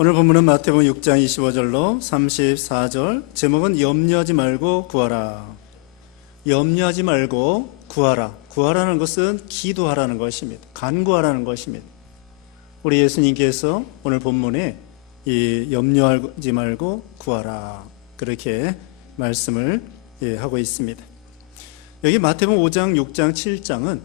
오늘 본문은 마태복음 6장 25절로 34절, 제목은 염려하지 말고 구하라. 염려하지 말고 구하라. 구하라는 것은 기도하라는 것입니다. 간구하라는 것입니다. 우리 예수님께서 오늘 본문에 이 염려하지 말고 구하라, 그렇게 말씀을 하고 있습니다. 여기 마태복음 5장, 6장, 7장은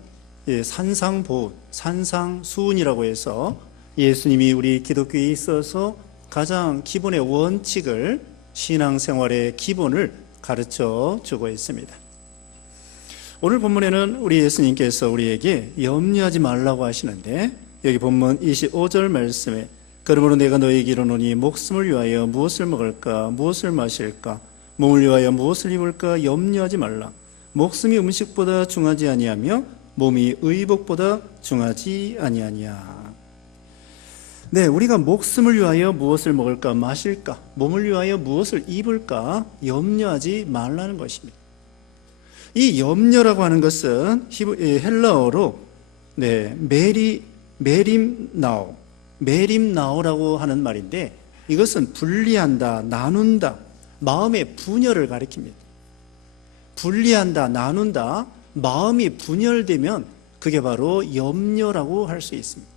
산상보훈, 산상수훈이라고 해서 예수님이 우리 기독교에 있어서 가장 기본의 원칙을, 신앙생활의 기본을 가르쳐 주고 있습니다. 오늘 본문에는 우리 예수님께서 우리에게 염려하지 말라고 하시는데, 여기 본문 25절 말씀에 그러므로 내가 너에게 이르노니 목숨을 위하여 무엇을 먹을까 무엇을 마실까 몸을 위하여 무엇을 입을까 염려하지 말라. 목숨이 음식보다 중하지 아니하며 몸이 의복보다 중하지 아니하냐. 네, 우리가 목숨을 위하여 무엇을 먹을까 마실까 몸을 위하여 무엇을 입을까 염려하지 말라는 것입니다. 이 염려라고 하는 것은 헬라어로 메림나오라고 하는 말인데, 이것은 분리한다, 나눈다, 마음의 분열을 가리킵니다. 분리한다, 나눈다, 마음이 분열되면 그게 바로 염려라고 할 수 있습니다.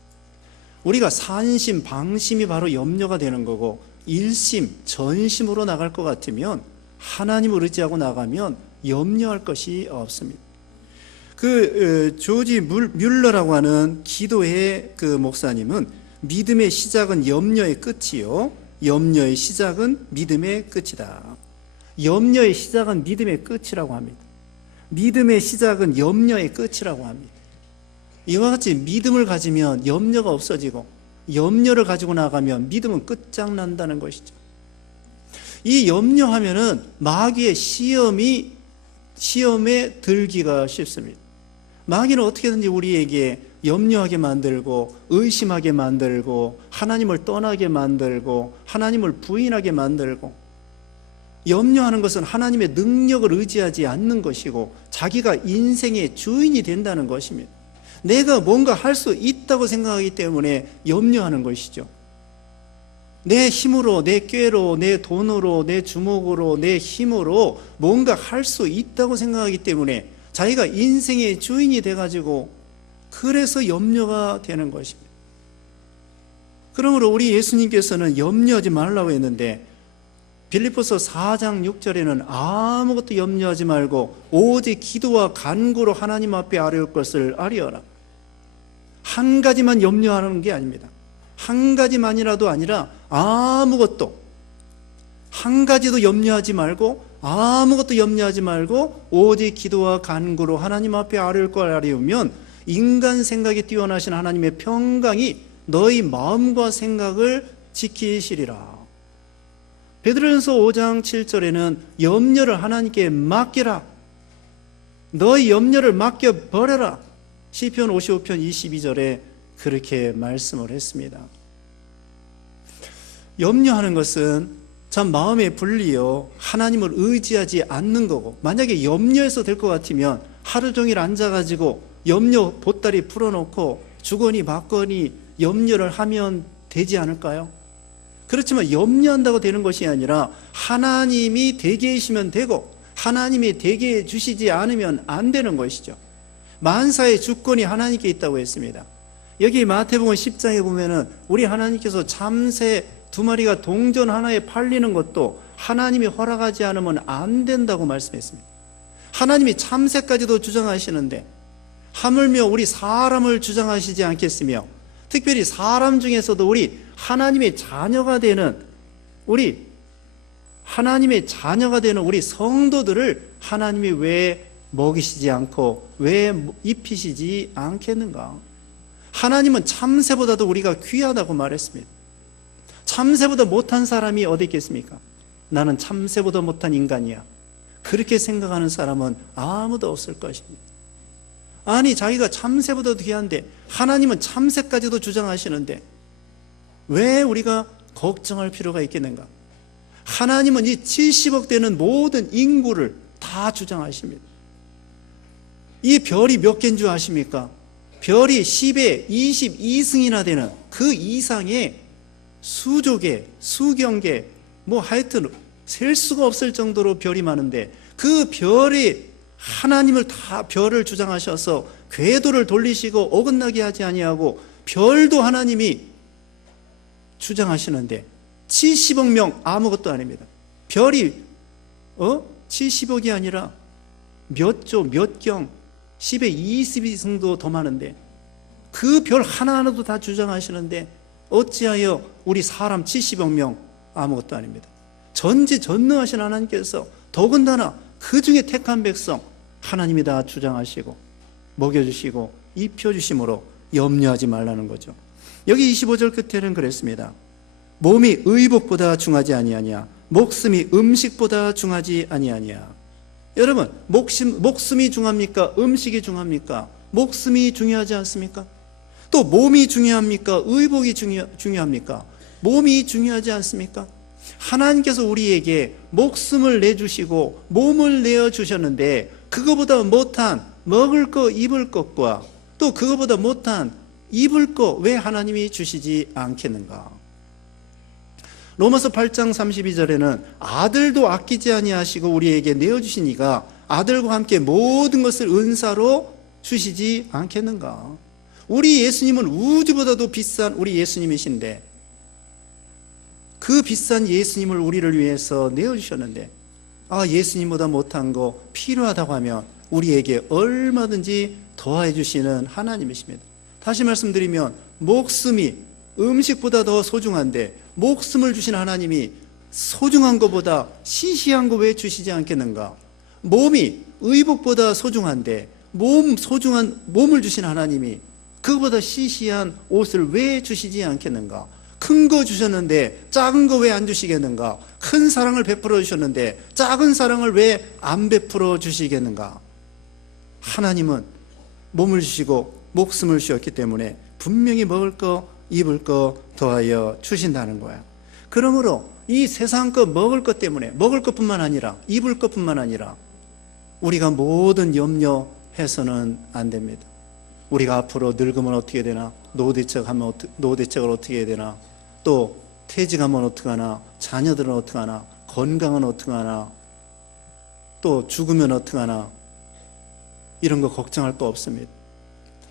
우리가 산심, 방심이 바로 염려가 되는 거고, 일심, 전심으로 나갈 것 같으면, 하나님을 의지하고 나가면 염려할 것이 없습니다. 조지 뮬러라고 하는 기도의 목사님은 믿음의 시작은 염려의 끝이요, 염려의 시작은 믿음의 끝이다. 염려의 시작은 믿음의 끝이라고 합니다. 믿음의 시작은 염려의 끝이라고 합니다. 이와 같이 믿음을 가지면 염려가 없어지고, 염려를 가지고 나가면 믿음은 끝장난다는 것이죠. 이 염려하면은 마귀의 시험에 들기가 쉽습니다. 마귀는 어떻게든지 우리에게 염려하게 만들고, 의심하게 만들고, 하나님을 떠나게 만들고, 하나님을 부인하게 만들고, 염려하는 것은 하나님의 능력을 의지하지 않는 것이고, 자기가 인생의 주인이 된다는 것입니다. 내가 뭔가 할 수 있다고 생각하기 때문에 염려하는 것이죠. 내 힘으로, 내 꾀로, 내 돈으로, 내 주먹으로, 내 힘으로 뭔가 할 수 있다고 생각하기 때문에 자기가 인생의 주인이 돼가지고, 그래서 염려가 되는 것입니다. 그러므로 우리 예수님께서는 염려하지 말라고 했는데, 빌립보서 4장 6절에는 아무것도 염려하지 말고 오직 기도와 간구로 하나님 앞에 아뢰올 것을 아뢰어라. 한 가지만 염려하는 게 아닙니다. 한 가지만이라도 아니라 아무것도, 한 가지도 염려하지 말고, 아무것도 염려하지 말고 오직 기도와 간구로 하나님 앞에 아뢰올 걸 아뢰우면 인간 생각이 뛰어나신 하나님의 평강이 너희 마음과 생각을 지키시리라. 베드로전서 5장 7절에는 염려를 하나님께 맡기라, 너희 염려를 맡겨버려라, 시편 55편 22절에 그렇게 말씀을 했습니다. 염려하는 것은 참 마음의 분리요, 하나님을 의지하지 않는 거고, 만약에 염려해서 될 것 같으면 하루 종일 앉아가지고 염려 보따리 풀어놓고 주거니 받거니 염려를 하면 되지 않을까요? 그렇지만 염려한다고 되는 것이 아니라 하나님이 되게 해주시면 되고, 하나님이 되게 해주시지 않으면 안 되는 것이죠. 만사의 주권이 하나님께 있다고 했습니다. 여기 마태복음 10장에 보면은 우리 하나님께서 참새 2마리가 동전 하나에 팔리는 것도 하나님이 허락하지 않으면 안 된다고 말씀했습니다. 하나님이 참새까지도 주장하시는데 하물며 우리 사람을 주장하시지 않겠으며, 특별히 사람 중에서도 우리 하나님의 자녀가 되는 우리 성도들을 하나님이 왜 먹이시지 않고 왜 입히시지 않겠는가? 하나님은 참새보다도 우리가 귀하다고 말했습니다. 참새보다 못한 사람이 어디 있겠습니까? 나는 참새보다 못한 인간이야, 그렇게 생각하는 사람은 아무도 없을 것입니다. 아니, 자기가 참새보다도 귀한데 하나님은 참새까지도 주장하시는데 왜 우리가 걱정할 필요가 있겠는가? 하나님은 이 70억 되는 모든 인구를 다 주장하십니다. 이 별이 몇 개인 줄 아십니까? 별이 10에 22승이나 되는 그 이상의 수조개, 수경개, 뭐 하여튼 셀 수가 없을 정도로 별이 많은데 그 별이 하나님을 다 별을 주장하셔서 궤도를 돌리시고 어긋나게 하지 아니하고 별도 하나님이 주장하시는데 70억 명 아무것도 아닙니다. 별이 70억이 아니라 몇 조, 몇 경, 10의 22승도 더 많은데 그 별 하나하나도 다 주장하시는데 어찌하여 우리 사람 70억 명 아무것도 아닙니다. 전지전능하신 하나님께서 더군다나 그 중에 택한 백성 하나님이 다 주장하시고 먹여주시고 입혀주심으로 염려하지 말라는 거죠. 여기 25절 끝에는 그랬습니다. 몸이 의복보다 중하지 아니하냐, 목숨이 음식보다 중하지 아니하냐. 여러분, 목숨이 중합니까? 음식이 중합니까? 목숨이 중요하지 않습니까? 또 몸이 중요합니까? 의복이 중요합니까? 몸이 중요하지 않습니까? 하나님께서 우리에게 목숨을 내주시고 몸을 내어주셨는데 그거보다 못한 먹을 것 입을 것과 또 그거보다 못한 입을 것 왜 하나님이 주시지 않겠는가? 로마서 8장 32절에는 아들도 아끼지 아니하시고 우리에게 내어주신 이가 아들과 함께 모든 것을 은사로 주시지 않겠는가? 우리 예수님은 우주보다도 비싼 우리 예수님이신데 그 비싼 예수님을 우리를 위해서 내어주셨는데 예수님보다 못한 거 필요하다고 하면 우리에게 얼마든지 더해 주시는 하나님이십니다. 다시 말씀드리면 목숨이 음식보다 더 소중한데 목숨을 주신 하나님이 소중한 것보다 시시한 거 왜 주시지 않겠는가? 몸이 의복보다 소중한데 소중한 몸을 주신 하나님이 그거보다 시시한 옷을 왜 주시지 않겠는가? 큰 거 주셨는데 작은 거 왜 안 주시겠는가? 큰 사랑을 베풀어 주셨는데 작은 사랑을 왜 안 베풀어 주시겠는가? 하나님은 몸을 주시고 목숨을 주셨기 때문에 분명히 먹을 거 입을 거 더하여 주신다는 거야. 그러므로 이 세상 거 먹을 것 때문에 먹을 것뿐만 아니라 입을 것뿐만 아니라 우리가 모든 염려해서는 안 됩니다. 우리가 앞으로 늙으면 어떻게 되나, 노대책을 어떻게 해야 되나, 또 퇴직하면 어떻게 하나, 자녀들은 어떻게 하나, 건강은 어떻게 하나, 또 죽으면 어떻게 하나, 이런 거 걱정할 거 없습니다.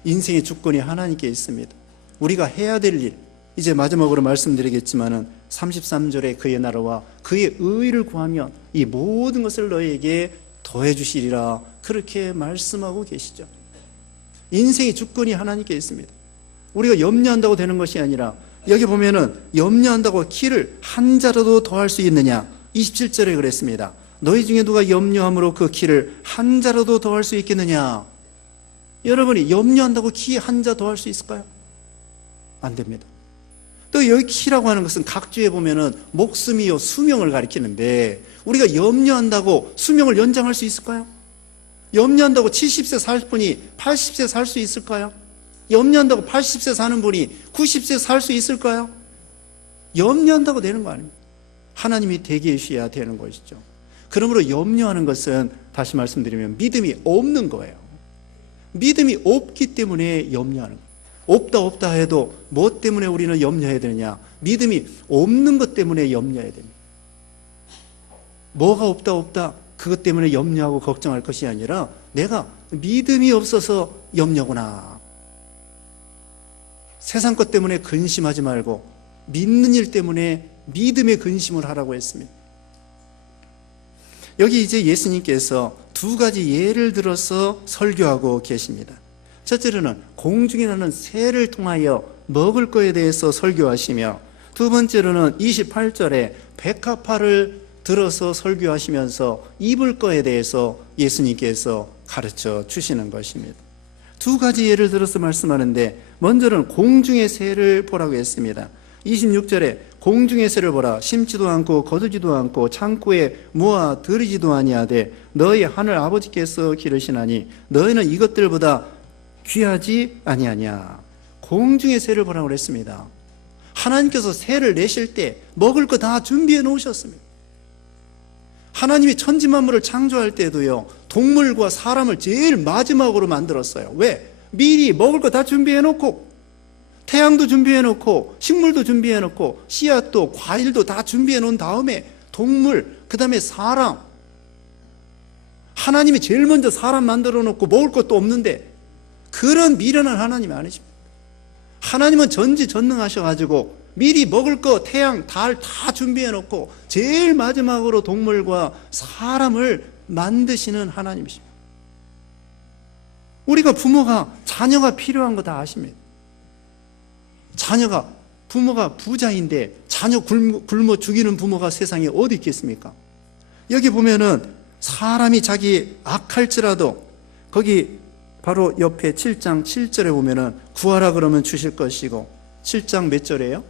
인생의 주권이 하나님께 있습니다. 우리가 해야 될 일, 이제 마지막으로 말씀드리겠지만은 33절에 그의 나라와 그의 의를 구하면 이 모든 것을 너희에게 더해 주시리라, 그렇게 말씀하고 계시죠. 인생의 주권이 하나님께 있습니다. 우리가 염려한다고 되는 것이 아니라 여기 보면은 염려한다고 키를 한 자라도 더할 수 있느냐, 27절에 그랬습니다. 너희 중에 누가 염려함으로 그 키를 한 자라도 더할 수 있겠느냐. 여러분이 염려한다고 키 한 자 더할 수 있을까요? 안 됩니다. 또 여기 키라고 하는 것은 각주에 보면은 목숨이요 수명을 가리키는데 우리가 염려한다고 수명을 연장할 수 있을까요? 염려한다고 70세 살 분이 80세 살 수 있을까요? 염려한다고 80세 사는 분이 90세 살 수 있을까요? 염려한다고 되는 거 아닙니까? 하나님이 되게 해주셔야 되는 것이죠. 그러므로 염려하는 것은 다시 말씀드리면 믿음이 없는 거예요. 믿음이 없기 때문에 염려하는 거예요. 없다 해도 뭐 때문에 우리는 염려해야 되느냐? 믿음이 없는 것 때문에 염려해야 됩니다. 뭐가 없다 그것 때문에 염려하고 걱정할 것이 아니라 내가 믿음이 없어서 염려구나. 세상 것 때문에 근심하지 말고 믿는 일 때문에 믿음의 근심을 하라고 했습니다. 여기 이제 예수님께서 두 가지 예를 들어서 설교하고 계십니다. 첫째로는 공중에 나는 새를 통하여 먹을 것에 대해서 설교하시며, 두 번째로는 28절에 백합화를 들어서 설교하시면서 입을 것에 대해서 예수님께서 가르쳐 주시는 것입니다. 두 가지 예를 들어서 말씀하는데, 먼저는 공중의 새를 보라고 했습니다. 26절에 공중의 새를 보라, 심지도 않고 거두지도 않고 창고에 모아 들이지도 아니하되 너희 하늘 아버지께서 기르시나니 너희는 이것들보다 귀하지 아니하냐. 공중의 새를 보라고 그랬습니다. 하나님께서 새를 내실 때 먹을 거 다 준비해 놓으셨습니다. 하나님이 천지 만물을 창조할 때도요, 동물과 사람을 제일 마지막으로 만들었어요. 왜? 미리 먹을 거 다 준비해 놓고 태양도 준비해 놓고 식물도 준비해 놓고 씨앗도 과일도 다 준비해 놓은 다음에 동물, 그 다음에 사람, 하나님이 제일 먼저 사람 만들어 놓고 먹을 것도 없는데 그런 미련한 하나님이 아니십니다. 하나님은 전지전능하셔가지고 미리 먹을 거 태양, 달 다 준비해 놓고 제일 마지막으로 동물과 사람을 만드시는 하나님이십니다. 우리가 부모가 자녀가 필요한 거 다 아십니다. 부모가 부자인데 자녀 굶어 죽이는 부모가 세상에 어디 있겠습니까? 여기 보면은 사람이 자기 악할지라도 거기 바로 옆에 7장 7절에 보면은 구하라 그러면 주실 것이고 7장 몇 절이에요?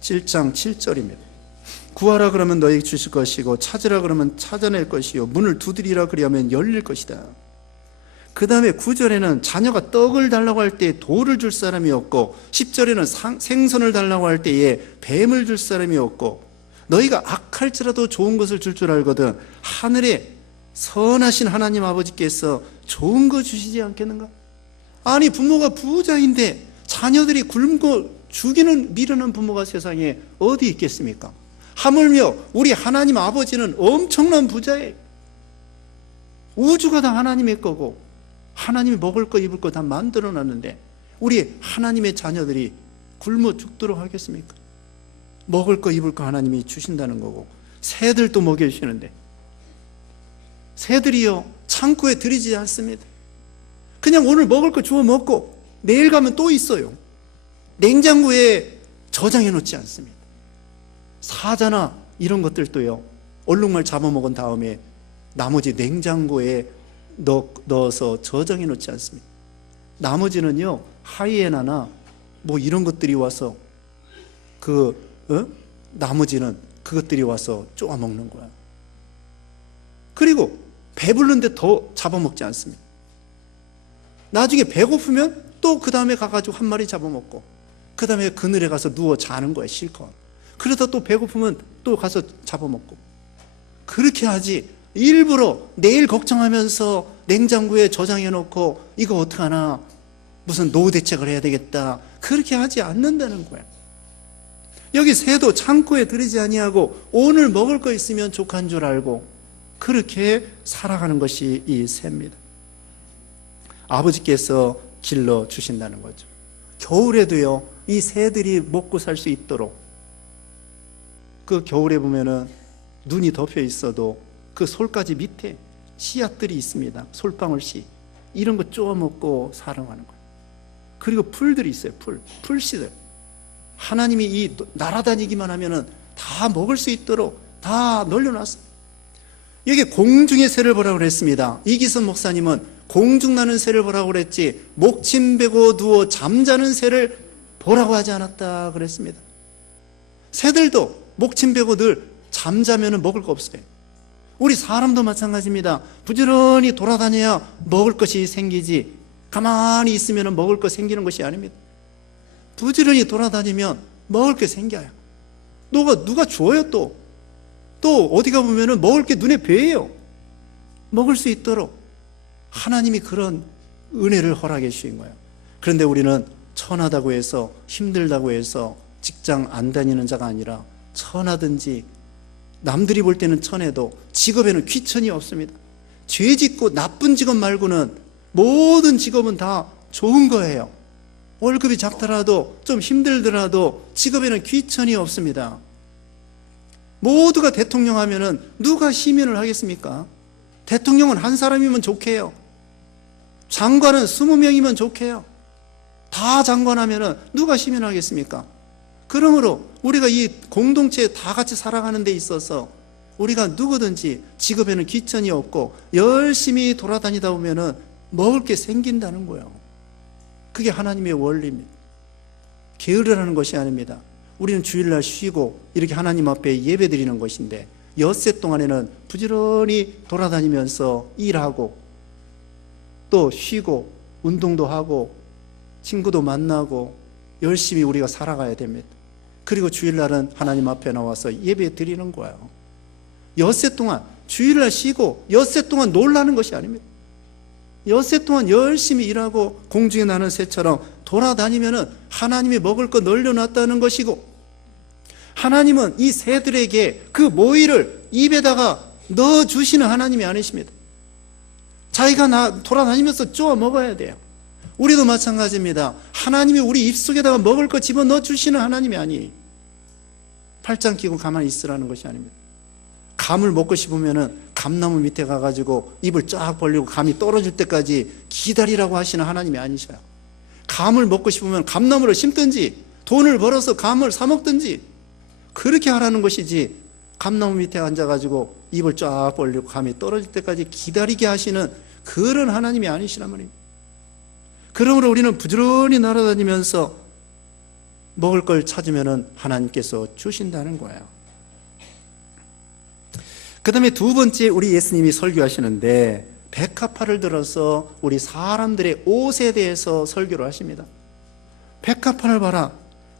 7장 7절입니다. 구하라 그러면 너에게 주실 것이고 찾으라 그러면 찾아낼 것이요 문을 두드리라 그러면 열릴 것이다. 그 다음에 9절에는 자녀가 떡을 달라고 할 때 돌을 줄 사람이 없고 10절에는 생선을 달라고 할 때에 뱀을 줄 사람이 없고 너희가 악할지라도 좋은 것을 줄 줄 알거든 하늘에 선하신 하나님 아버지께서 좋은 거 주시지 않겠는가? 아니 부모가 부자인데 자녀들이 굶고 죽이는 미련한 부모가 세상에 어디 있겠습니까? 하물며 우리 하나님 아버지는 엄청난 부자예요. 우주가 다 하나님의 거고 하나님이 먹을 거 입을 거 다 만들어 놨는데 우리 하나님의 자녀들이 굶어 죽도록 하겠습니까? 먹을 거 입을 거 하나님이 주신다는 거고 새들도 먹여주시는데 새들이요 창고에 들이지 않습니다. 그냥 오늘 먹을 거 주워 먹고 내일 가면 또 있어요. 냉장고에 저장해 놓지 않습니다. 사자나 이런 것들도요 얼룩말 잡아먹은 다음에 나머지 냉장고에 넣어서 저장해 놓지 않습니다. 나머지는요 하이에나나 뭐 이런 것들이 와서 나머지는 그것들이 와서 쪼아먹는 거야. 그리고 배부른데 더 잡아먹지 않습니다. 나중에 배고프면 또 그 다음에 가가지고 한 마리 잡아먹고 그 다음에 그늘에 가서 누워 자는 거야 실컷. 그러다 또 배고프면 또 가서 잡아먹고 그렇게 하지 일부러 내일 걱정하면서 냉장고에 저장해 놓고 이거 어떡하나 무슨 노후 대책을 해야 되겠다 그렇게 하지 않는다는 거야. 여기 새도 창고에 들이지 아니하고 오늘 먹을 거 있으면 족한 줄 알고 그렇게 살아가는 것이 이 새입니다. 아버지께서 길러 주신다는 거죠. 겨울에도요 이 새들이 먹고 살 수 있도록 그 겨울에 보면은 눈이 덮여 있어도 그 솔가지 밑에 씨앗들이 있습니다. 솔방울씨 이런 거 쪼아 먹고 살아가는 거예요. 그리고 풀들이 있어요. 풀씨들 하나님이 이 날아다니기만 하면은 다 먹을 수 있도록 다 널려놨어요. 여기 공중의 새를 보라고 그랬습니다. 이기선 목사님은 공중 나는 새를 보라고 그랬지 목침 베고 누워 잠자는 새를 보라고 하지 않았다 그랬습니다. 새들도 목침 베고 늘 잠자면 먹을 거 없어요. 우리 사람도 마찬가지입니다. 부지런히 돌아다녀야 먹을 것이 생기지 가만히 있으면 먹을 거 생기는 것이 아닙니다. 부지런히 돌아다니면 먹을 게 생겨요. 누가 줘요. 또 어디가 보면 먹을 게 눈에 보여요. 먹을 수 있도록 하나님이 그런 은혜를 허락해 주신 거예요. 그런데 우리는 천하다고 해서 힘들다고 해서 직장 안 다니는 자가 아니라 천하든지 남들이 볼 때는 천해도 직업에는 귀천이 없습니다. 죄 짓고 나쁜 직업 말고는 모든 직업은 다 좋은 거예요. 월급이 작더라도 좀 힘들더라도 직업에는 귀천이 없습니다. 모두가 대통령 하면은 누가 시민을 하겠습니까? 대통령은 한 사람이면 좋게요. 장관은 20명이면 좋게요. 다 장관하면은 누가 시민하겠습니까? 그러므로 우리가 이 공동체에 다 같이 살아가는 데 있어서 우리가 누구든지 직업에는 귀천이 없고 열심히 돌아다니다 보면은 먹을 게 생긴다는 거예요. 그게 하나님의 원리입니다. 게으르라는 것이 아닙니다. 우리는 주일날 쉬고 이렇게 하나님 앞에 예배 드리는 것인데 엿새 동안에는 부지런히 돌아다니면서 일하고 또 쉬고 운동도 하고 친구도 만나고 열심히 우리가 살아가야 됩니다. 그리고 주일날은 하나님 앞에 나와서 예배 드리는 거예요. 엿새 동안 주일날 쉬고 엿새 동안 놀라는 것이 아닙니다. 엿새 동안 열심히 일하고 공중에 나는 새처럼 돌아다니면은 하나님이 먹을 거 널려놨다는 것이고, 하나님은 이 새들에게 그 모이를 입에다가 넣어주시는 하나님이 아니십니다. 자기가 돌아다니면서 쪼아 먹어야 돼요. 우리도 마찬가지입니다. 하나님이 우리 입속에다가 먹을 거 집어넣어 주시는 하나님이 아니에요. 팔짱 끼고 가만히 있으라는 것이 아닙니다. 감을 먹고 싶으면은 감나무 밑에 가가지고 입을 쫙 벌리고 감이 떨어질 때까지 기다리라고 하시는 하나님이 아니셔요. 감을 먹고 싶으면 감나무를 심든지 돈을 벌어서 감을 사 먹든지 그렇게 하라는 것이지, 감나무 밑에 앉아가지고 입을 쫙 벌리고 감이 떨어질 때까지 기다리게 하시는 그런 하나님이 아니시란 말입니다. 그러므로 우리는 부지런히 날아다니면서 먹을 걸 찾으면 하나님께서 주신다는 거예요. 그 다음에 두 번째, 우리 예수님이 설교하시는데 백합화를 들어서 우리 사람들의 옷에 대해서 설교를 하십니다. 백합화를 봐라.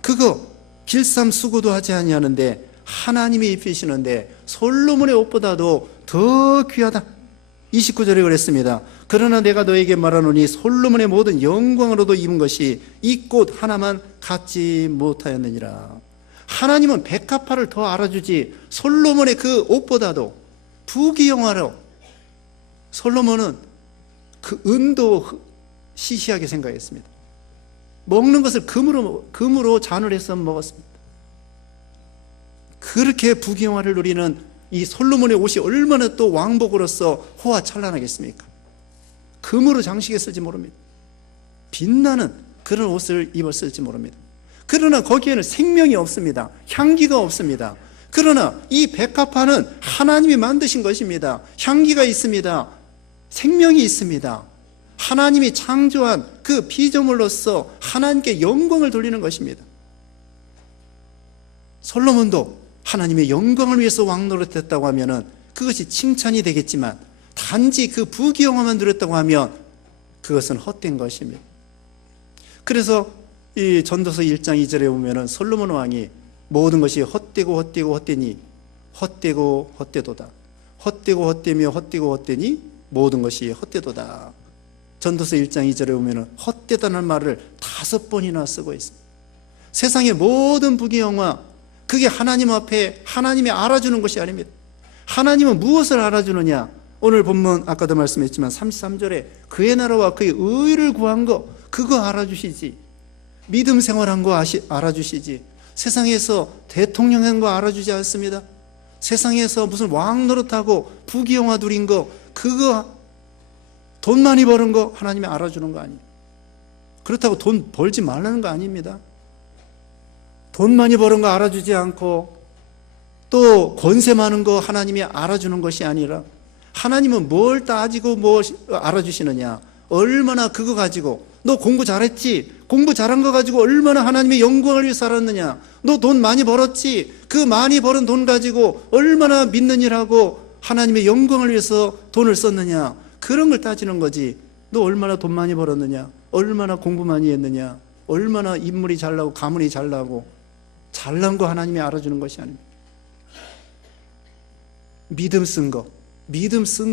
그거 길쌈수고도 하지 아니하는데 하나님이 입히시는데 솔로몬의 옷보다도 더 귀하다. 29절에 그랬습니다. 그러나 내가 너에게 말하노니 솔로몬의 모든 영광으로도 입은 것이 이 꽃 하나만 갖지 못하였느니라. 하나님은 백합화를 더 알아주지 솔로몬의 그 옷보다도 부귀영화로, 솔로몬은 그 은도 시시하게 생각했습니다. 먹는 것을 금으로 잔을 해서 먹었습니다. 그렇게 부귀영화를 누리는 이 솔로몬의 옷이 얼마나 또 왕복으로서 호화찬란하겠습니까? 금으로 장식했을지 모릅니다. 빛나는 그런 옷을 입었을지 모릅니다. 그러나 거기에는 생명이 없습니다. 향기가 없습니다. 그러나 이 백합화는 하나님이 만드신 것입니다. 향기가 있습니다. 생명이 있습니다. 하나님이 창조한 그 피조물로서 하나님께 영광을 돌리는 것입니다. 솔로몬도 하나님의 영광을 위해서 왕노릇했다고 하면 그것이 칭찬이 되겠지만, 단지 그 부귀영화만 누렸다고 하면 그것은 헛된 것입니다. 그래서 이 전도서 1장 2절에 보면 솔로몬 왕이 모든 것이 헛되고 헛되고 헛되니 헛되고 헛되도다. 헛되고 헛되며 헛되고 헛되니 모든 것이 헛되도다. 전도서 1장 2절에 보면 헛되다는 말을 5번이나 쓰고 있습니다. 세상의 모든 부귀영화, 그게 하나님 앞에 하나님이 알아주는 것이 아닙니다. 하나님은 무엇을 알아주느냐? 오늘 본문 아까도 말씀했지만 33절에 그의 나라와 그의 의를 구한 거, 그거 알아주시지. 믿음 생활한 거 알아주시지. 세상에서 대통령한 거 알아주지 않습니다. 세상에서 무슨 왕 노릇하고 부귀영화 누린 거, 그거 돈 많이 버는 거 하나님이 알아주는 거 아니에요. 그렇다고 돈 벌지 말라는 거 아닙니다. 돈 많이 버는 거 알아주지 않고 또 권세 많은 거 하나님이 알아주는 것이 아니라, 하나님은 뭘 따지고 뭐 알아주시느냐? 얼마나 그거 가지고, 너 공부 잘했지? 공부 잘한 거 가지고 얼마나 하나님의 영광을 위해 살았느냐? 너 돈 많이 벌었지? 그 많이 벌은 돈 가지고 얼마나 믿는 일하고 하나님의 영광을 위해서 돈을 썼느냐? 그런 걸 따지는 거지. 너 얼마나 돈 많이 벌었느냐? 얼마나 공부 많이 했느냐? 얼마나 인물이 잘나고 가문이 잘나고 잘난 거 하나님이 알아주는 것이 아닙니다. 믿음 쓴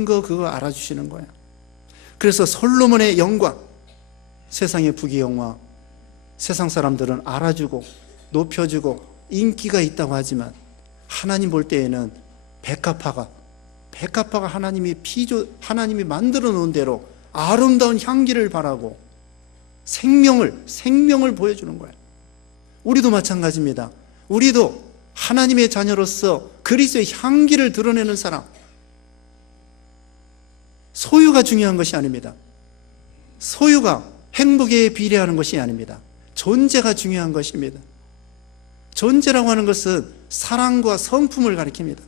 거 그거 알아주시는 거야. 그래서 솔로몬의 영광, 세상의 부귀영화, 세상 사람들은 알아주고 높여주고 인기가 있다고 하지만 하나님 볼 때에는 백합화가 하나님이 만들어 놓은 대로 아름다운 향기를 바라고 생명을 보여주는 거예요. 우리도 마찬가지입니다. 우리도 하나님의 자녀로서 그리스도의 향기를 드러내는 사람, 소유가 중요한 것이 아닙니다. 소유가 행복에 비례하는 것이 아닙니다. 존재가 중요한 것입니다. 존재라고 하는 것은 사랑과 성품을 가리킵니다.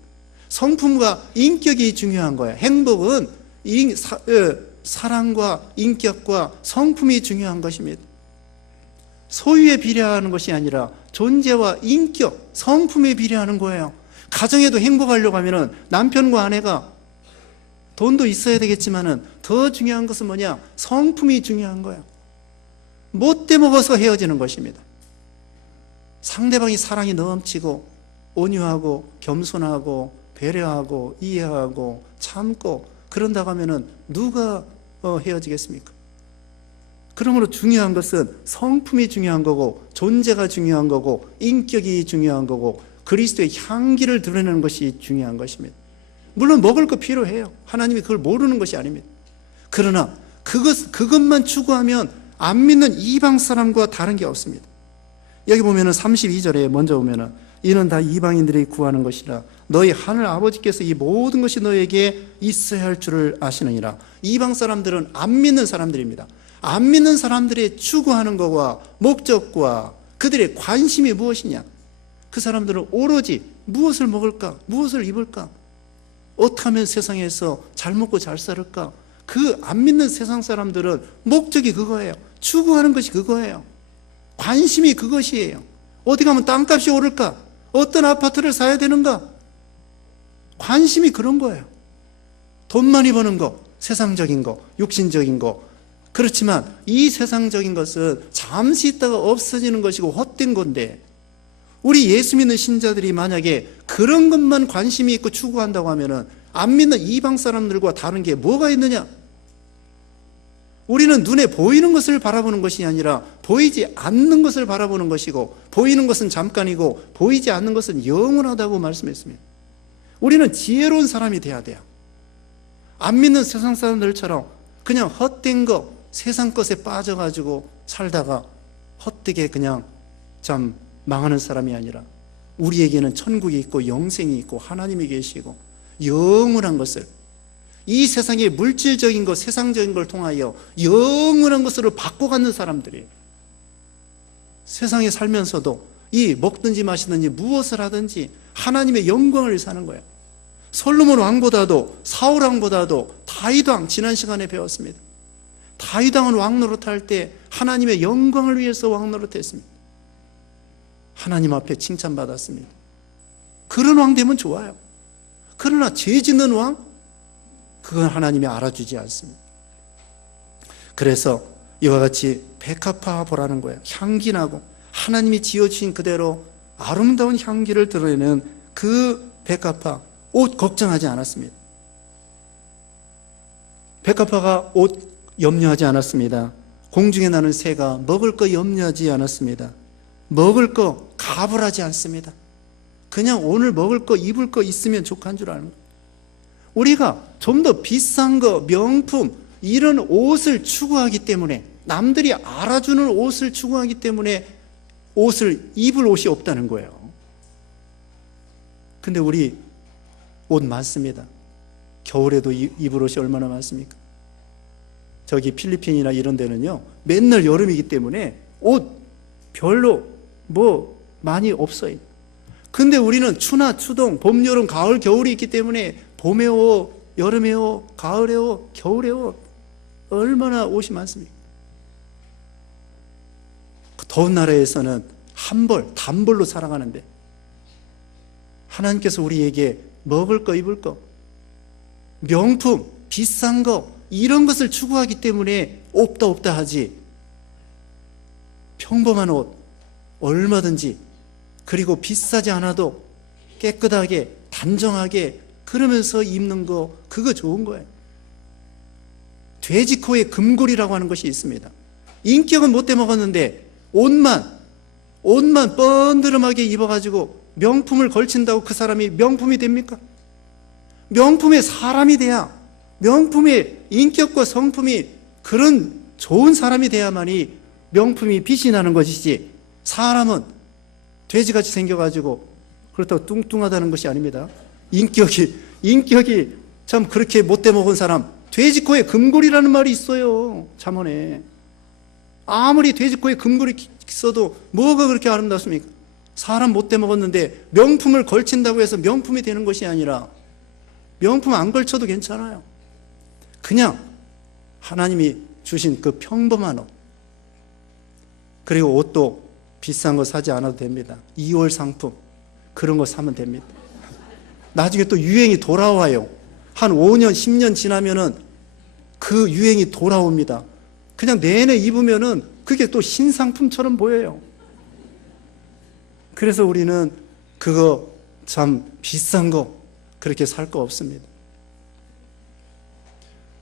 성품과 인격이 중요한 거예요. 행복은 사랑과 인격과 성품이 중요한 것입니다. 소유에 비례하는 것이 아니라 존재와 인격, 성품에 비례하는 거예요. 가정에도 행복하려고 하면 남편과 아내가 돈도 있어야 되겠지만은 더 중요한 것은 뭐냐? 성품이 중요한 거예요. 못돼 먹어서 헤어지는 것입니다. 상대방이 사랑이 넘치고 온유하고 겸손하고 배려하고 이해하고 참고 그런다고 하면은 누가 헤어지겠습니까? 그러므로 중요한 것은 성품이 중요한 거고, 존재가 중요한 거고, 인격이 중요한 거고, 그리스도의 향기를 드러내는 것이 중요한 것입니다. 물론 먹을 거 필요해요. 하나님이 그걸 모르는 것이 아닙니다. 그러나 그것만 추구하면 안 믿는 이방 사람과 다른 게 없습니다. 여기 보면은 32절에 먼저 보면은 이는 다 이방인들이 구하는 것이라 너희 하늘 아버지께서 이 모든 것이 너에게 있어야 할 줄을 아시느니라. 이방 사람들은 안 믿는 사람들입니다. 안 믿는 사람들이 추구하는 것과 목적과 그들의 관심이 무엇이냐? 그 사람들은 오로지 무엇을 먹을까? 무엇을 입을까? 어떻게 하면 세상에서 잘 먹고 잘 살을까? 그 안 믿는 세상 사람들은 목적이 그거예요. 추구하는 것이 그거예요. 관심이 그것이에요. 어디 가면 땅값이 오를까? 어떤 아파트를 사야 되는가? 관심이 그런 거예요. 돈 많이 버는 거, 세상적인 거, 육신적인 거. 그렇지만 이 세상적인 것은 잠시 있다가 없어지는 것이고 헛된 건데, 우리 예수 믿는 신자들이 만약에 그런 것만 관심이 있고 추구한다고 하면은 안 믿는 이방 사람들과 다른 게 뭐가 있느냐? 우리는 눈에 보이는 것을 바라보는 것이 아니라 보이지 않는 것을 바라보는 것이고, 보이는 것은 잠깐이고 보이지 않는 것은 영원하다고 말씀했습니다. 우리는 지혜로운 사람이 돼야 돼요. 안 믿는 세상 사람들처럼 그냥 헛된 거, 세상 것에 빠져가지고 살다가 헛되게 그냥 참 망하는 사람이 아니라, 우리에게는 천국이 있고 영생이 있고 하나님이 계시고 영원한 것을, 이 세상의 물질적인 것, 세상적인 걸 통하여 영원한 것으로 바꿔가는 사람들이에요. 세상에 살면서도 이 먹든지 마시든지 무엇을 하든지 하나님의 영광을 위해 사는 거예요. 솔로몬 왕보다도, 사울 왕보다도 다윗 왕, 지난 시간에 배웠습니다. 다윗 왕은 왕 노릇할 때 하나님의 영광을 위해서 왕 노릇했습니다. 하나님 앞에 칭찬받았습니다. 그런 왕 되면 좋아요. 그러나 죄 짓는 왕, 그건 하나님이 알아주지 않습니다. 그래서 이와 같이 백합화 보라는 거예요. 향기 나고 하나님이 지어주신 그대로 아름다운 향기를 드러내는 그 백합화, 옷 걱정하지 않았습니다. 백합화가 옷 염려하지 않았습니다. 공중에 나는 새가 먹을 거 염려하지 않았습니다. 먹을 거 가불하지 않습니다. 그냥 오늘 먹을 거 입을 거 있으면 족한 줄 아는 거예요. 우리가 좀 더 비싼 거, 명품, 이런 옷을 추구하기 때문에, 남들이 알아주는 옷을 추구하기 때문에 옷을 입을 옷이 없다는 거예요. 근데 우리 옷 많습니다. 겨울에도 입을 옷이 얼마나 많습니까? 저기 필리핀이나 이런 데는요, 맨날 여름이기 때문에 옷 별로 뭐 많이 없어요. 근데 우리는 추나 추동, 봄, 여름, 가을, 겨울이 있기 때문에 봄에 옷, 여름에 옷, 가을에 옷, 겨울에 옷, 얼마나 옷이 많습니까? 더운 나라에서는 한 벌, 단벌로 살아가는데 하나님께서 우리에게 먹을 거, 입을 거, 명품, 비싼 거, 이런 것을 추구하기 때문에 없다 없다 하지, 평범한 옷 얼마든지, 그리고 비싸지 않아도 깨끗하게 단정하게 그러면서 입는 거, 그거 좋은 거예요. 돼지코에 금골이라고 하는 것이 있습니다. 인격은 못돼 먹었는데 옷만 뻔드름하게 입어가지고 명품을 걸친다고 그 사람이 명품이 됩니까? 명품의 사람이 돼야, 명품의 인격과 성품이 그런 좋은 사람이 돼야만이 명품이 빛이 나는 것이지, 사람은 돼지같이 생겨가지고 그렇다고 뚱뚱하다는 것이 아닙니다. 인격이 참 그렇게 못돼 먹은 사람, 돼지코에 금골이라는 말이 있어요. 잠언에. 아무리 돼지코에 금골이 있어도 뭐가 그렇게 아름답습니까? 사람 못돼 먹었는데 명품을 걸친다고 해서 명품이 되는 것이 아니라, 명품 안 걸쳐도 괜찮아요. 그냥 하나님이 주신 그 평범한 옷, 그리고 옷도 비싼 거 사지 않아도 됩니다. 2월 상품 그런 거 사면 됩니다. 나중에 또 유행이 돌아와요. 한 5년 10년 지나면은 그 유행이 돌아옵니다. 그냥 내내 입으면은 그게 또 신상품처럼 보여요. 그래서 우리는 그거 참 비싼 거 그렇게 살 거 없습니다.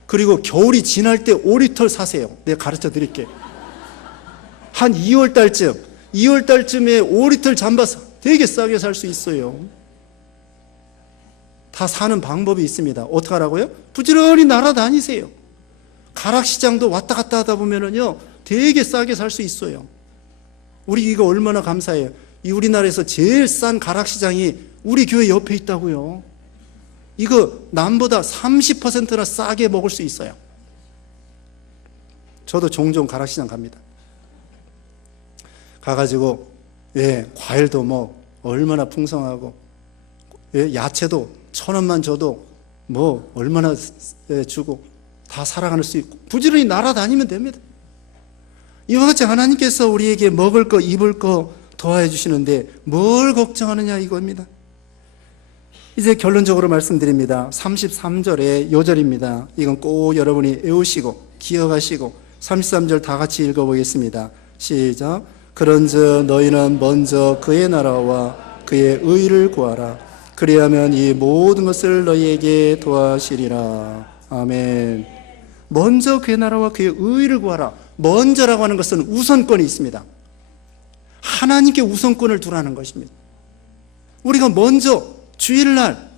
그리고 겨울이 지날 때 오리털 사세요. 내가 가르쳐 드릴게. 한 2월 달쯤에 오리털 잠바 되게 싸게 살 수 있어요. 다 사는 방법이 있습니다. 어떻게 하라고요? 부지런히 날아다니세요. 가락시장도 왔다 갔다 하다 보면은요, 되게 싸게 살 수 있어요. 우리 이거 얼마나 감사해요. 이 우리나라에서 제일 싼 가락시장이 우리 교회 옆에 있다고요. 이거 남보다 30%나 싸게 먹을 수 있어요. 저도 종종 가락시장 갑니다. 가가지고 과일도 뭐 얼마나 풍성하고, 야채도 1,000원만 줘도 뭐 얼마나 주고 다 살아갈 수 있고, 부지런히 날아다니면 됩니다. 이와 같이 하나님께서 우리에게 먹을 거 입을 거 도와해 주시는데 뭘 걱정하느냐 이겁니다. 이제 결론적으로 말씀드립니다. 33절의 요절입니다. 이건 꼭 여러분이 외우시고 기억하시고 33절 다 같이 읽어보겠습니다. 시작. 그런즉 너희는 먼저 그의 나라와 그의 의를 구하라. 그리하면 이 모든 것을 너희에게 도와주시리라. 아멘. 먼저 그의 나라와 그의 의를 구하라. 먼저라고 하는 것은 우선권이 있습니다. 하나님께 우선권을 두라는 것입니다. 우리가 먼저 주일날,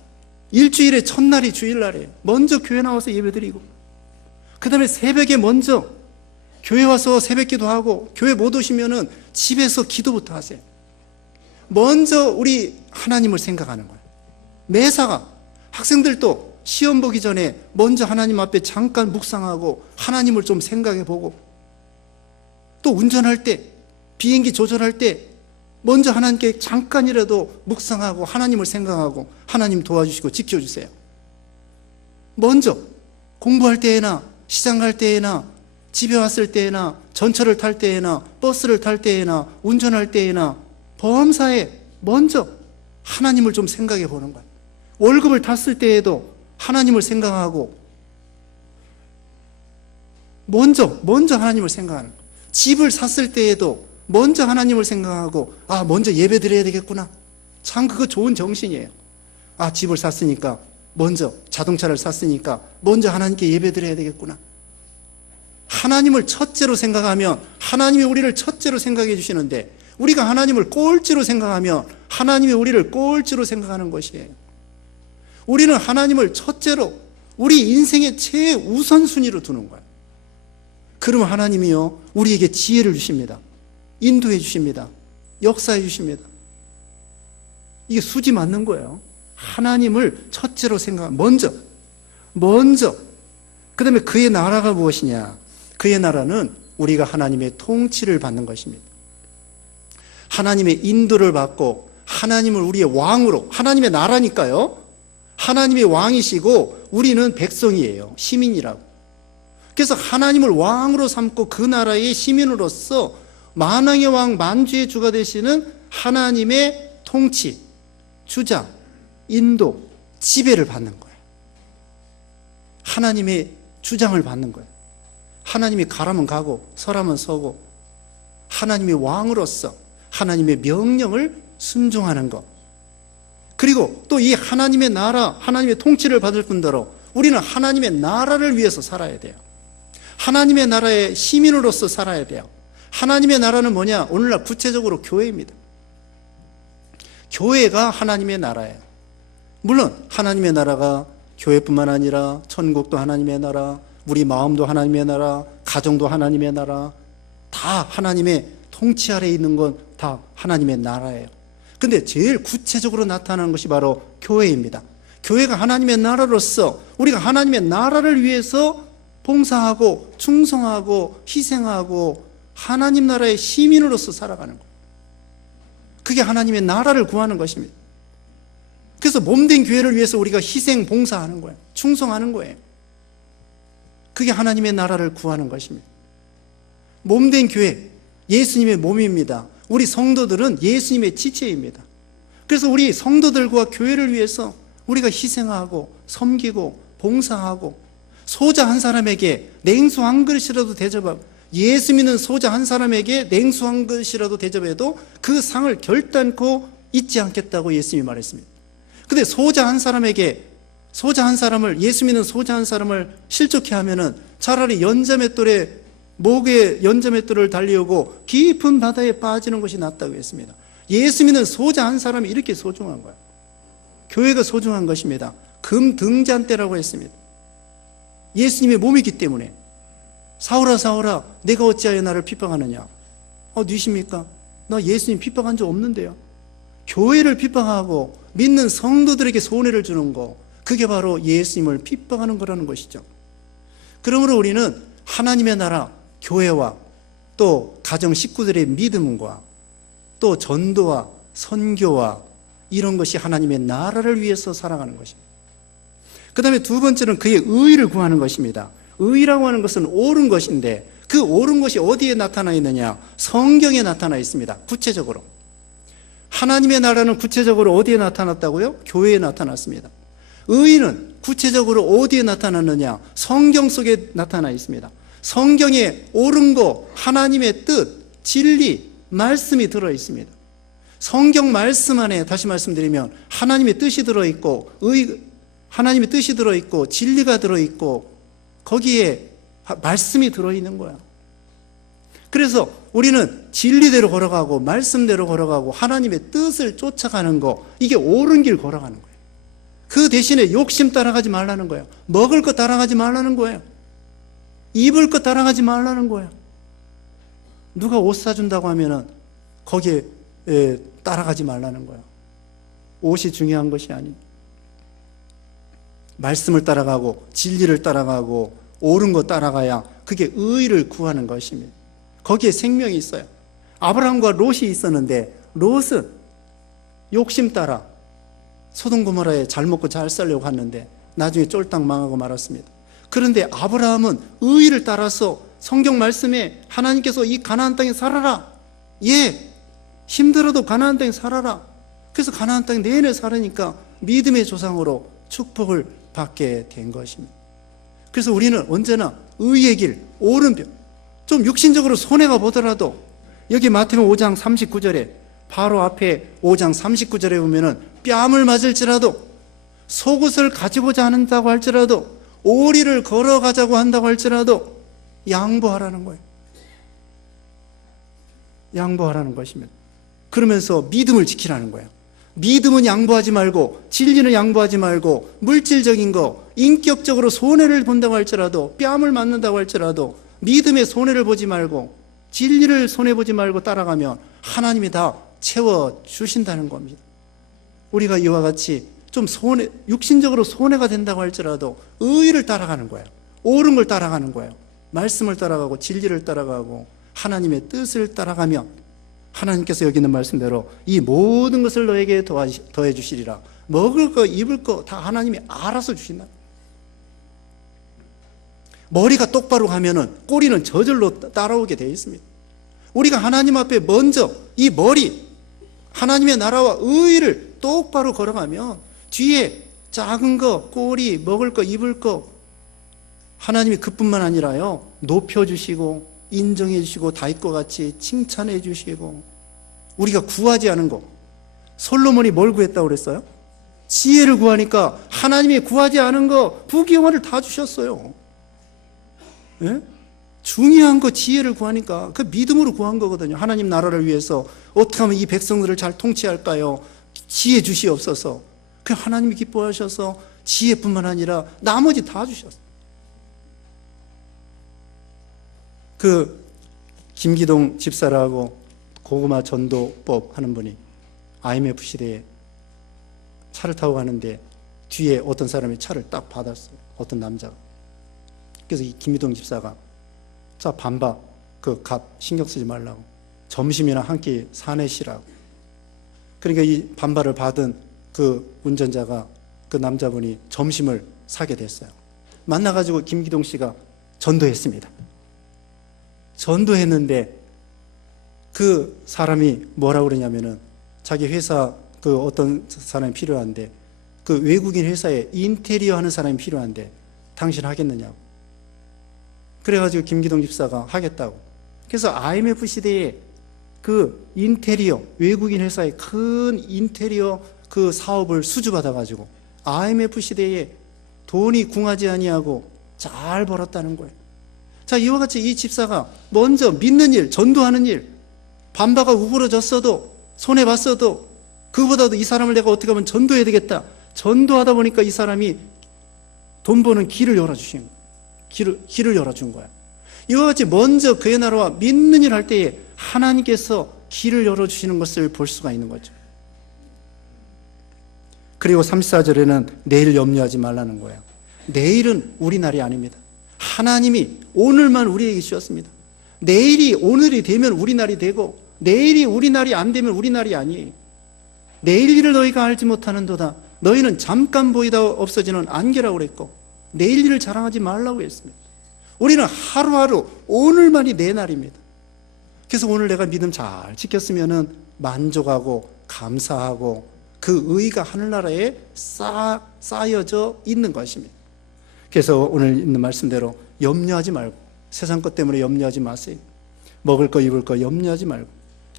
일주일의 첫날이 주일날이에요. 먼저 교회 나와서 예배드리고, 그 다음에 새벽에 먼저 교회 와서 새벽기도 하고, 교회 못 오시면은 집에서 기도부터 하세요. 먼저 우리 하나님을 생각하는 거예요. 매사가 학생들도 시험 보기 전에 먼저 하나님 앞에 잠깐 묵상하고 하나님을 좀 생각해 보고, 또 운전할 때, 비행기 조절할 때 먼저 하나님께 잠깐이라도 묵상하고 하나님을 생각하고 하나님 도와주시고 지켜주세요. 먼저 공부할 때에나 시장 갈 때에나 집에 왔을 때에나 전철을 탈 때에나 버스를 탈 때에나 운전할 때에나 보험사에 먼저 하나님을 좀 생각해 보는 거예요. 월급을 탔을 때에도 하나님을 생각하고 먼저 하나님을 생각하는 거예요. 집을 샀을 때에도 먼저 하나님을 생각하고, 먼저 예배 드려야 되겠구나. 참 그거 좋은 정신이에요. 집을 샀으니까 먼저, 자동차를 샀으니까 먼저 하나님께 예배 드려야 되겠구나. 하나님을 첫째로 생각하면 하나님이 우리를 첫째로 생각해 주시는데, 우리가 하나님을 꼴찌로 생각하면 하나님이 우리를 꼴찌로 생각하는 것이에요. 우리는 하나님을 첫째로, 우리 인생의 최우선순위로 두는 거예요. 그러면 하나님이요, 우리에게 지혜를 주십니다. 인도해 주십니다. 역사해 주십니다. 이게 수지 맞는 거예요. 하나님을 첫째로 먼저. 그 다음에 그의 나라가 무엇이냐? 그의 나라는 우리가 하나님의 통치를 받는 것입니다. 하나님의 인도를 받고 하나님을 우리의 왕으로, 하나님의 나라니까요, 하나님의 왕이시고 우리는 백성이에요. 시민이라고. 그래서 하나님을 왕으로 삼고 그 나라의 시민으로서 만왕의 왕, 만주의 주가 되시는 하나님의 통치, 주장, 인도, 지배를 받는 거예요. 하나님의 주장을 받는 거예요. 하나님이 가라면 가고 서라면 서고, 하나님의 왕으로서 하나님의 명령을 순종하는 것. 그리고 또 이 하나님의 나라, 하나님의 통치를 받을 뿐더러 우리는 하나님의 나라를 위해서 살아야 돼요. 하나님의 나라의 시민으로서 살아야 돼요. 하나님의 나라는 뭐냐? 오늘날 구체적으로 교회입니다. 교회가 하나님의 나라예요. 물론 하나님의 나라가 교회뿐만 아니라 천국도 하나님의 나라, 우리 마음도 하나님의 나라, 가정도 하나님의 나라, 다 하나님의 통치 아래에 있는 건 다 하나님의 나라예요. 근데 제일 구체적으로 나타나는 것이 바로 교회입니다. 교회가 하나님의 나라로서 우리가 하나님의 나라를 위해서 봉사하고 충성하고 희생하고 하나님 나라의 시민으로서 살아가는 거예요. 그게 하나님의 나라를 구하는 것입니다. 그래서 몸된 교회를 위해서 우리가 희생 봉사하는 거예요. 충성하는 거예요. 그게 하나님의 나라를 구하는 것입니다. 몸된 교회, 예수님의 몸입니다. 우리 성도들은 예수님의 지체입니다. 그래서 우리 성도들과 교회를 위해서 우리가 희생하고 섬기고 봉사하고, 소자 한 사람에게 냉수 한 그릇이라도 대접하고, 예수 믿는 소자 한 사람에게 냉수 한 그릇이라도 대접해도 그 상을 결단코 잊지 않겠다고 예수님이 말했습니다. 근데 소자 한 사람에게 소자 한 사람을, 예수 믿는 소자 한 사람을 실족해 하면은 차라리 연자맷돌에, 목에 연자맷돌을 달리오고 깊은 바다에 빠지는 것이 낫다고 했습니다. 예수 믿는 소자 한 사람이 이렇게 소중한 거예요. 교회가 소중한 것입니다. 금등잔대라고 했습니다. 예수님의 몸이기 때문에. 사울아 사울아 내가 어찌하여 나를 핍박하느냐. 누구십니까? 나 예수님 핍박한 적 없는데요. 교회를 핍박하고 믿는 성도들에게 손해를 주는 거, 그게 바로 예수님을 핍박하는 거라는 것이죠. 그러므로 우리는 하나님의 나라, 교회와 또 가정 식구들의 믿음과 또 전도와 선교와 이런 것이 하나님의 나라를 위해서 살아가는 것입니다. 그 다음에 두 번째는 그의 의를 구하는 것입니다. 의라고 하는 것은 옳은 것인데 그 옳은 것이 어디에 나타나 있느냐? 성경에 나타나 있습니다. 구체적으로. 하나님의 나라는 구체적으로 어디에 나타났다고요? 교회에 나타났습니다. 의는 구체적으로 어디에 나타났느냐? 성경 속에 나타나 있습니다. 성경에 옳은 거, 하나님의 뜻, 진리, 말씀이 들어 있습니다. 성경 말씀 안에, 다시 말씀드리면 하나님의 뜻이 들어있고 하나님의 뜻이 들어있고 진리가 들어있고 거기에 말씀이 들어있는 거야. 그래서 우리는 진리대로 걸어가고 말씀대로 걸어가고 하나님의 뜻을 쫓아가는 거, 이게 옳은 길 걸어가는 거예요. 그 대신에 욕심 따라가지 말라는 거예요. 먹을 것 따라가지 말라는 거예요. 입을 것 따라가지 말라는 거예요. 누가 옷 사준다고 하면은 거기에 따라가지 말라는 거예요. 옷이 중요한 것이 아닙니다. 말씀을 따라가고 진리를 따라가고 옳은 거 따라가야 그게 의를 구하는 것입니다. 거기에 생명이 있어요. 아브라함과 롯이 있었는데 롯은 욕심 따라 소돔 고모라에 잘 먹고 잘 살려고 했는데 나중에 쫄딱 망하고 말았습니다. 그런데 아브라함은 의를 따라서 성경 말씀에 하나님께서 이 가나안 땅에 살아라. 예, 힘들어도 가나안 땅에 살아라. 그래서 가나안 땅에 내내 살으니까 믿음의 조상으로 축복을 받게 된 것입니다. 그래서 우리는 언제나 의의 길, 옳은 편, 좀 육신적으로 손해가 보더라도 여기 마태복음 5장 39절에 바로 앞에 5장 39절에 보면은 뺨을 맞을지라도 속옷을 가지고자 않는다고 할지라도 오리를 걸어가자고 한다고 할지라도 양보하라는 거예요. 양보하라는 것입니다. 그러면서 믿음을 지키라는 거예요. 믿음은 양보하지 말고 진리는 양보하지 말고 물질적인 거, 인격적으로 손해를 본다고 할지라도 뺨을 맞는다고 할지라도 믿음의 손해를 보지 말고 진리를 손해보지 말고 따라가면 하나님이 다 채워주신다는 겁니다. 우리가 이와 같이 좀 육신적으로 손해가 된다고 할지라도 의를 따라가는 거예요. 옳은 걸 따라가는 거예요. 말씀을 따라가고 진리를 따라가고 하나님의 뜻을 따라가면 하나님께서 여기 있는 말씀대로 이 모든 것을 너에게 더해 주시리라. 먹을 거 입을 거 다 하나님이 알아서 주신다. 머리가 똑바로 가면은 꼬리는 저절로 따라오게 되어 있습니다. 우리가 하나님 앞에 먼저 이 머리, 하나님의 나라와 의를 똑바로 걸어가면 뒤에 작은 거, 꼬리, 먹을 거, 입을 거 하나님이 그뿐만 아니라요 높여주시고 인정해 주시고 다윗과 같이 칭찬해 주시고 우리가 구하지 않은 거, 솔로몬이 뭘 구했다고 그랬어요? 지혜를 구하니까 하나님이 구하지 않은 거 부귀영화를 다 주셨어요. 예? 중요한 거 지혜를 구하니까 그 믿음으로 구한 거거든요. 하나님 나라를 위해서 어떻게 하면 이 백성들을 잘 통치할까요? 지혜 주시옵소서. 그 하나님이 기뻐하셔서 지혜뿐만 아니라 나머지 다 주셨어요. 그 김기동 집사라고 고구마 전도법 하는 분이 IMF 시대에 차를 타고 가는데 뒤에 어떤 사람이 차를 딱 받았어요. 어떤 남자가. 그래서 이 김기동 집사가 자 반박 그 값 신경 쓰지 말라고 점심이나 한 끼 사내시라고. 그러니까 이 반발을 받은 그 운전자가 그 남자분이 점심을 사게 됐어요. 만나가지고 김기동 씨가 전도했습니다. 전도했는데 그 사람이 뭐라고 그러냐면은 자기 회사 그 어떤 사람이 필요한데 그 외국인 회사에 인테리어 하는 사람이 필요한데 당신 하겠느냐고. 그래가지고 김기동 집사가 하겠다고. 그래서 IMF 시대에 그 인테리어, 외국인 회사의 큰 인테리어 그 사업을 수주받아가지고 IMF 시대에 돈이 궁하지 아니하고 잘 벌었다는 거예요. 자, 이와 같이 이 집사가 먼저 믿는 일, 전도하는 일, 반바가 우그러졌어도 손해봤어도 그보다도 이 사람을 내가 어떻게 하면 전도해야 되겠다. 전도하다 보니까 이 사람이 돈 버는 길을 열어주신 거예요. 길을 열어준 거야. 이와 같이 먼저 그의 나라와 믿는 일 할 때에 하나님께서 길을 열어주시는 것을 볼 수가 있는 거죠. 그리고 34절에는 내일 염려하지 말라는 거예요. 내일은 우리 날이 아닙니다. 하나님이 오늘만 우리에게 주셨습니다. 내일이 오늘이 되면 우리 날이 되고 내일이 우리 날이 안 되면 우리 날이 아니에요. 내일 일을 너희가 알지 못하는도다. 너희는 잠깐 보이다 없어지는 안개라고 그랬고 내일 일을 자랑하지 말라고 했습니다. 우리는 하루하루 오늘만이 내 날입니다. 그래서 오늘 내가 믿음 잘 지켰으면 만족하고 감사하고 그 의가 하늘나라에 쌓여져 있는 것입니다. 그래서 오늘 있는 말씀대로 염려하지 말고 세상 것 때문에 염려하지 마세요. 먹을 거 입을 거 염려하지 말고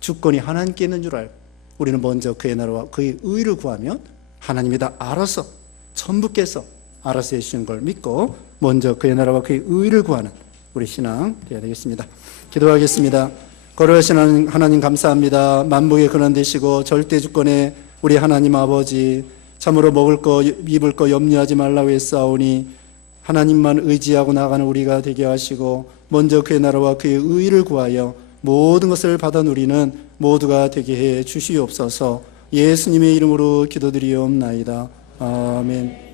주권이 하나님께 있는 줄 알고 우리는 먼저 그의 나라와 그의 의를 구하면 하나님이 다 알아서 전부께서 알아서 해주시는 걸 믿고 먼저 그의 나라와 그의 의를 구하는 우리 신앙 되어야 되겠습니다. 기도하겠습니다. 거룩하신 하나님 감사합니다. 만복의 근원 되시고 절대 주권에 우리 하나님 아버지 참으로 먹을 거 입을 거 염려하지 말라고 했사오니 하나님만 의지하고 나가는 우리가 되게 하시고 먼저 그의 나라와 그의 의를 구하여 모든 것을 받아 누리는 모두가 되게 해 주시옵소서. 예수님의 이름으로 기도드리옵나이다. 아멘.